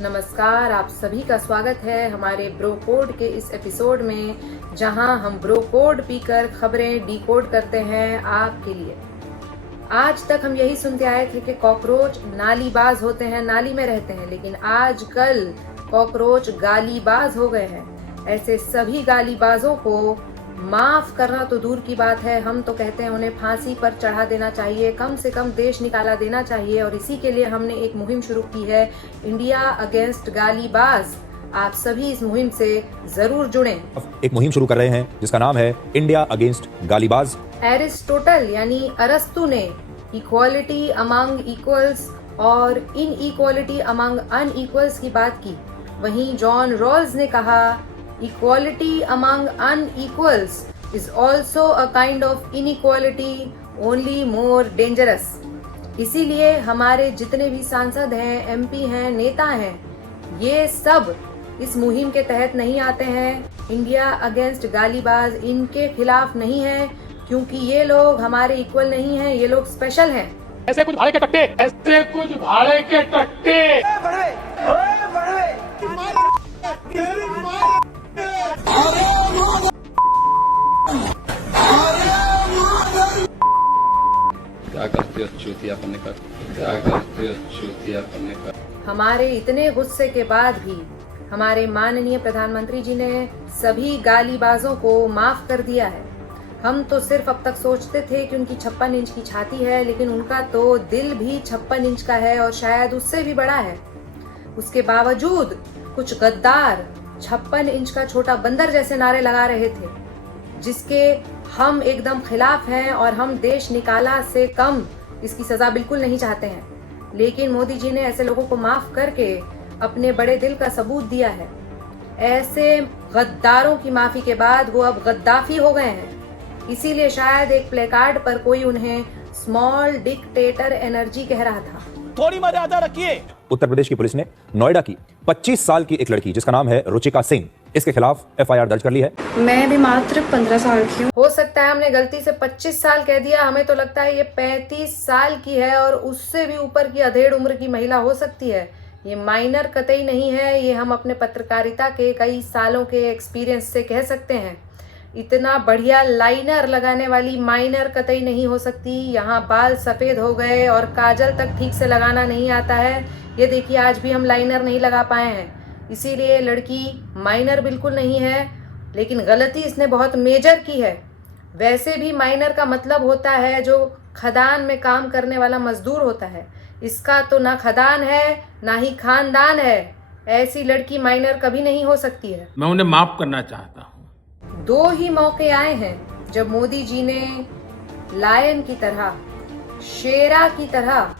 नमस्कार, आप सभी का स्वागत है हमारे ब्रो कोड के इस एपिसोड में, जहां हम ब्रो कोड पीकर खबरें डिकोड करते हैं आपके लिए। आज तक हम यही सुनते आए थे कि कॉकरोच नालीबाज होते हैं, नाली में रहते हैं, लेकिन आजकल कॉकरोच गालीबाज हो गए हैं। ऐसे सभी गालीबाजों को माफ करना तो दूर की बात है, हम तो कहते हैं उन्हें फांसी पर चढ़ा देना चाहिए, कम से कम देश निकाला देना चाहिए। और इसी के लिए हमने एक मुहिम शुरू की है, इंडिया अगेंस्ट गालीबाज। आप सभी इस मुहिम से जरूर जुड़ें। एक मुहिम शुरू कर रहे हैं जिसका नाम है इंडिया अगेंस्ट गालीबाज। एरिस्टोटल यानी अरस्तु ने इक्वालिटी अमंग इक्वल्स और इनइक्वालिटी अमंग अनइक्वल्स की बात की। वहीं जॉन रॉल्स ने कहा equality among unequals is also a kind of inequality, only more dangerous। इसीलिए हमारे जितने भी सांसद हैं, एमपी हैं, नेता हैं, ये सब इस मुहिम के तहत नहीं आते हैं। इंडिया अगेंस्ट गालीबाज इनके खिलाफ नहीं है, क्योंकि ये लोग हमारे इक्वल नहीं हैं, ये लोग स्पेशल हैं। ऐसे कुछ भाड़े के टट्टे, ऐसे कुछ भाड़े के टट्टे। क्या करते हो चूतियापन का, क्या करते हो चूतियापन का। हमारे इतने गुस्से के बाद भी हमारे माननीय प्रधानमंत्री जी ने सभी गालीबाजों को माफ कर दिया है। हम तो सिर्फ अब तक सोचते थे कि उनकी 56 इंच की छाती है, लेकिन उनका तो दिल भी 56 इंच का है और शायद उससे भी बड़ा है। उसके बावजूद कुछ गद्दार 56 इंच का छोटा बंदर जैसे नारे लगा रहे थे, जिसके हम एकदम खिलाफ हैं और हम देश निकाला से कम इसकी सजा बिल्कुल नहीं चाहते हैं। लेकिन मोदी जी ने ऐसे लोगों को माफ करके अपने बड़े दिल का सबूत दिया है। ऐसे गद्दारों की माफी के बाद वो अब गद्दाफी हो गए हैं। इसीलिए शायद एक प्लेकार्ड पर कोई उन्हें स्मॉल डिक्टेटर एनर्जी कह रहा था। थोड़ी मर्यादा रखिए। उत्तर प्रदेश की पुलिस ने नोएडा की 25 साल की एक लड़की जिसका नाम है रुचिका सिंह, इसके खिलाफ FIR दर्ज कर ली है। मैं भी मात्र 15 साल की हूँ। हो सकता है हमने गलती से 25 साल कह दिया, हमें तो लगता है ये 35 साल की है और उससे भी ऊपर की अधेड़ उम्र की महिला हो सकती है। ये माइनर कतई नहीं है, ये हम अपने पत्रकारिता के कई सालों के एक्सपीरियंस से कह सकते हैं। इतना बढ़िया लाइनर लगाने वाली माइनर कतई नहीं हो सकती। यहाँ बाल सफ़ेद हो गए और काजल तक ठीक से लगाना नहीं आता है। ये देखिए, आज भी हम लाइनर नहीं लगा पाए हैं। इसीलिए लड़की माइनर बिल्कुल नहीं है, लेकिन गलती इसने बहुत मेजर की है। वैसे भी माइनर का मतलब होता है जो खदान में काम करने वाला मजदूर होता है। इसका तो ना खदान है ना ही खानदान है। ऐसी लड़की माइनर कभी नहीं हो सकती है। मैं उन्हें माफ करना चाहता हूँ। 2 ही मौके आए हैं जब मोदी जी ने लायन की तरह, शेरा की तरह,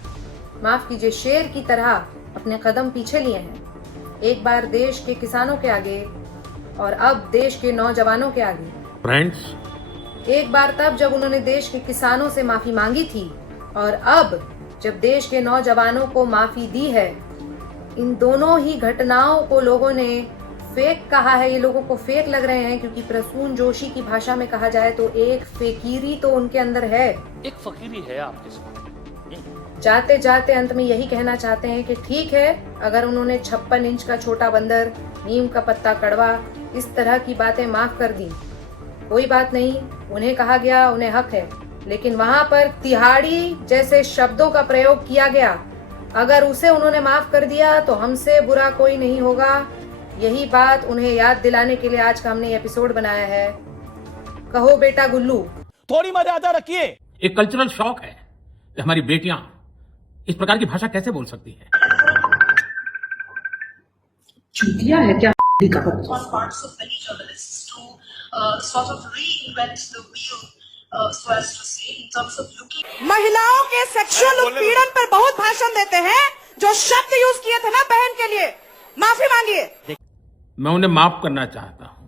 माफ कीजिए शेर की तरह अपने कदम पीछे लिए हैं। एक बार देश के किसानों के आगे और अब देश के नौजवानों के आगे। फ्रेंड्स, एक बार तब जब उन्होंने देश के किसानों से माफी मांगी थी, और अब जब देश के नौजवानों को माफी दी है। इन दोनों ही घटनाओं को लोगों ने फेक कहा है। ये लोगों को फेक लग रहे हैं, क्योंकि प्रसून जोशी की भाषा में कहा जाए तो एक फेकीरी तो उनके अंदर है। एक फकीरी है आपके साथ। जाते जाते अंत में यही कहना चाहते हैं कि ठीक है, अगर उन्होंने 56 इंच का छोटा बंदर, नीम का पत्ता कड़वा, इस तरह की बातें माफ कर दी, कोई बात नहीं, उन्हें कहा गया, उन्हें हक है। लेकिन वहां पर तिहाड़ी जैसे शब्दों का प्रयोग किया गया, अगर उसे उन्होंने माफ कर दिया तो हमसे बुरा कोई नहीं होगा। यही बात उन्हें याद दिलाने के लिए आज का हमने एपिसोड बनाया है। कहो बेटा गुल्लू। थोड़ी मर्यादा रखिए। एक कल्चरल शॉक है कि हमारी बेटियां इस प्रकार की भाषा कैसे बोल सकती हैं। चूतिया है क्या का बच्चा। on parts of many journalists to sort of reinvent the wheel, so as to say, in terms of looking. महिलाओं के सेक्सुअल उत्पीड़न पर बहुत भाषण देते हैं। जो शब्द यूज किए थे ना बहन के लिए, माफी मांगिए। मैं उन्हें माफ करना चाहता हूँ।